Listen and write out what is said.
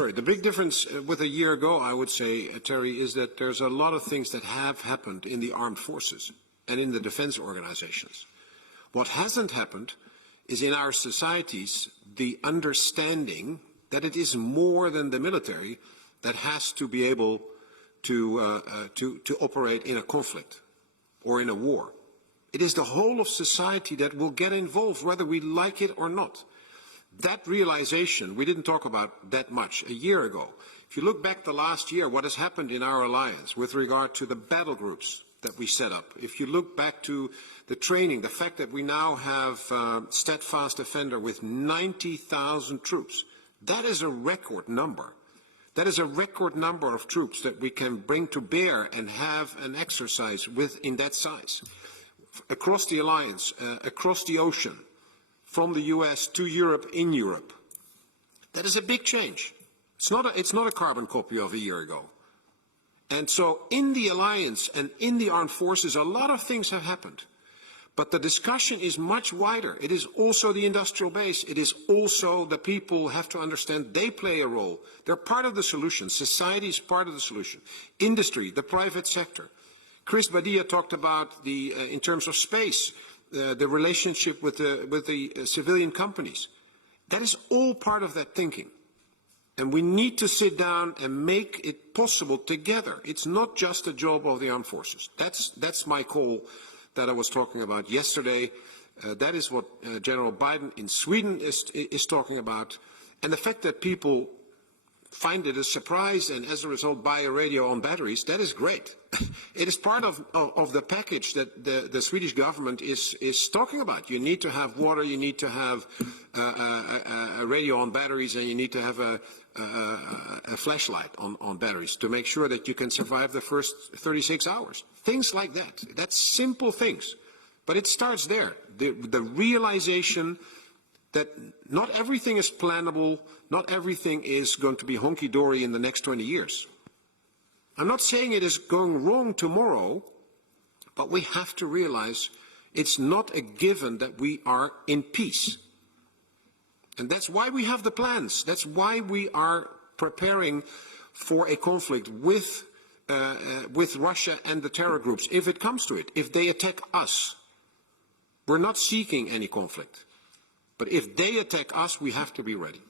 Sorry, the big difference with a year ago, I would say, Terry, is that there's a lot of things that have happened in the armed forces and in the defense organizations. What hasn't happened is in our societies the understanding that it is more than the military that has to be able to operate in a conflict or in a war. It is the whole of society that will get involved, whether we like it or not. That realization, we didn't talk about that much a year ago. If you look back the last year, what has happened in our alliance with regard to the battle groups that we set up, if you look back to the training, the fact that we now have Steadfast Defender with 90,000 troops, that is a record number. That is a record number of troops that we can bring to bear and have an exercise with in that size. Across the alliance, across the ocean, from the US to Europe, in Europe. That is a big change. It's not a carbon copy of a year ago. And so in the alliance and in the armed forces, a lot of things have happened. But the discussion is much wider. It is also the industrial base. It is also the people have to understand they play a role. They're part of the solution. Society is part of the solution. Industry, the private sector. Chris Badia talked about in terms of space, the relationship with the civilian companies. That is all part of that thinking. And we need to sit down and make it possible together. It's not just a job of the armed forces. That's my call that I was talking about yesterday. That is what General Biden in Sweden is talking about. And the fact that people find it a surprise and as a result buy a radio on batteries, that is great. It is part of the package that the Swedish government is talking about. You need to have water, you need to have a radio on batteries, and you need to have a flashlight on batteries to make sure that you can survive the first 36 hours. Things like that. That's simple things. But it starts there. The realization that not everything is plannable, not everything is going to be honky-dory in the next 20 years. I'm not saying it is going wrong tomorrow, but we have to realize it's not a given that we are in peace. And that's why we have the plans. That's why we are preparing for a conflict with Russia and the terror groups, if it comes to it, if they attack us. We're not seeking any conflict. But if they attack us, we have to be ready.